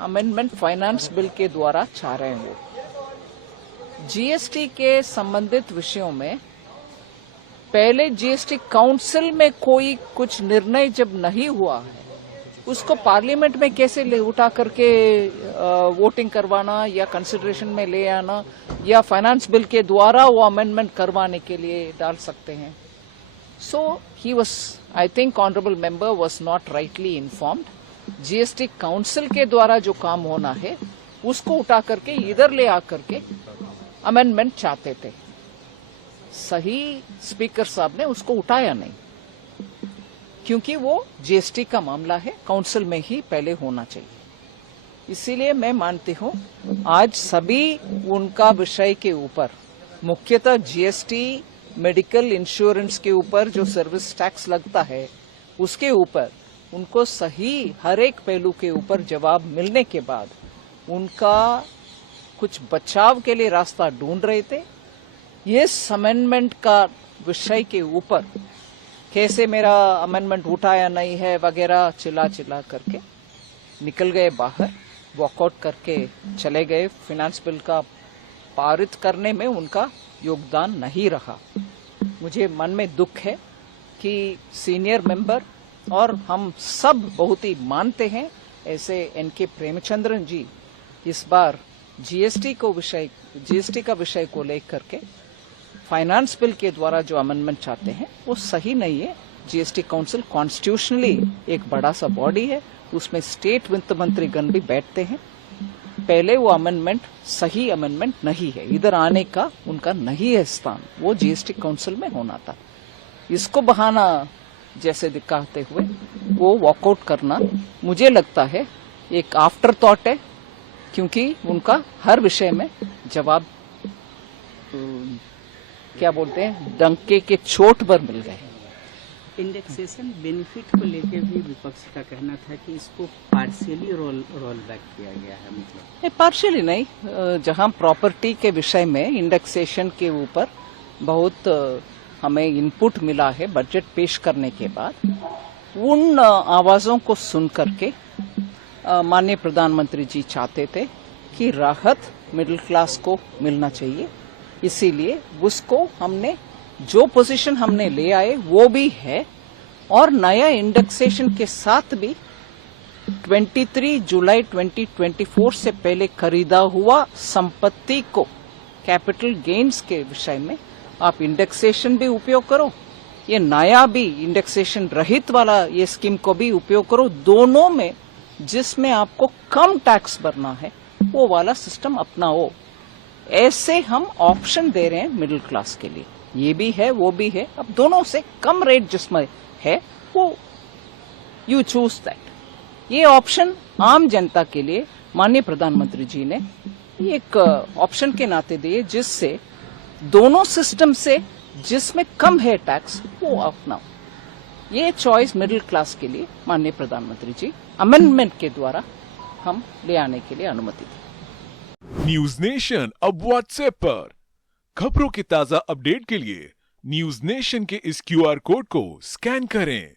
Amendment finance bill के द्वारा चाह रहे हैं वो जीएसटी के संबंधित विषयों में पहले जीएसटी काउंसिल में कोई कुछ निर्णय जब नहीं हुआ है उसको पार्लियामेंट में कैसे ले उठा करके वोटिंग करवाना या कंसिडरेशन में ले आना या फाइनेंस बिल के द्वारा वो अमेंडमेंट करवाने के लिए डाल सकते हैं. So he was, I think honourable member was not rightly informed. GST council के द्वारा जो काम होना है उसको उठा करके इधर ले आकर के अमेंडमेंट चाहते थे. सही स्पीकर साहब ने उसको उठाया नहीं क्योंकि वो जीएसटी का मामला है, काउंसिल में ही पहले होना चाहिए. इसीलिए मैं मानती हूं आज सभी उनका विषय के ऊपर, मुख्यतः जीएसटी, मेडिकल इंश्योरेंस के ऊपर जो सर्विस टैक्स लगता है उसके ऊपर उनको सही हर एक पहलू के ऊपर जवाब मिलने के बाद उनका कुछ बचाव के लिए रास्ता ढूंढ रहे थे. ये अमेंडमेंट का विषय के ऊपर कैसे मेरा अमेंडमेंट उठाया नहीं है वगैरह चिल्ला चिल्ला करके निकल गए बाहर, वॉकआउट करके चले गए. फाइनेंस बिल का पारित करने में उनका योगदान नहीं रहा. मुझे मन में दुख है कि सीनियर मेंबर और हम सब बहुत ही मानते हैं ऐसे एनके प्रेमचंद्रन जी इस बार जीएसटी का विषय को लेकर के फाइनेंस बिल के द्वारा जो अमेंडमेंट चाहते हैं वो सही नहीं है. जीएसटी काउंसिल कॉन्स्टिट्यूशनली एक बड़ा सा बॉडी है, उसमें स्टेट वित्त मंत्रीगण भी बैठते हैं. पहले वो अमेंडमेंट सही अमेंडमेंट नहीं है, इधर आने का उनका नहीं है स्थान, वो जीएसटी काउंसिल में होना था. इसको बहाना जैसे दिखाते हुए वो वॉकआउट करना मुझे लगता है एक आफ्टर थॉट है, क्योंकि उनका हर विषय में जवाब क्या बोलते हैं डंके के चोट पर मिल गए. इंडेक्सेशन बेनिफिट को लेकर भी विपक्ष का कहना था कि इसको पार्शियली रोल बैक किया गया है. मतलब पार्शियली नहीं, जहां प्रॉपर्टी के विषय में इंडेक्सेशन के ऊपर बहुत हमें इनपुट मिला है बजट पेश करने के बाद, उन आवाजों को सुन करके माननीय प्रधानमंत्री जी चाहते थे कि राहत मिडिल क्लास को मिलना चाहिए. इसीलिए उसको हमने जो पोजीशन हमने ले आए वो भी है. और नया इंडेक्सेशन के साथ भी 23 जुलाई 2024 से पहले खरीदा हुआ संपत्ति को कैपिटल गेन्स के विषय में आप इंडेक्सेशन भी उपयोग करो, ये नया भी इंडेक्सेशन रहित वाला ये स्कीम को भी उपयोग करो. दोनों में जिसमें आपको कम टैक्स भरना है वो वाला सिस्टम अपनाओ. ऐसे हम ऑप्शन दे रहे हैं मिडिल क्लास के लिए, ये भी है वो भी है. अब दोनों से कम रेट जिसमें है वो यू चूज दैट. ये ऑप्शन आम जनता के लिए माननीय प्रधानमंत्री जी ने एक ऑप्शन के नाते दिए, जिससे दोनों सिस्टम से जिसमें कम है टैक्स वो अपनाओ. ये चॉइस मिडिल क्लास के लिए माननीय प्रधानमंत्री जी अमेंडमेंट के द्वारा हम ले आने के लिए अनुमति दी. न्यूज नेशन अब व्हाट्सएप पर खबरों की ताजा अपडेट के लिए न्यूज नेशन के इस क्यूआर कोड को स्कैन करें.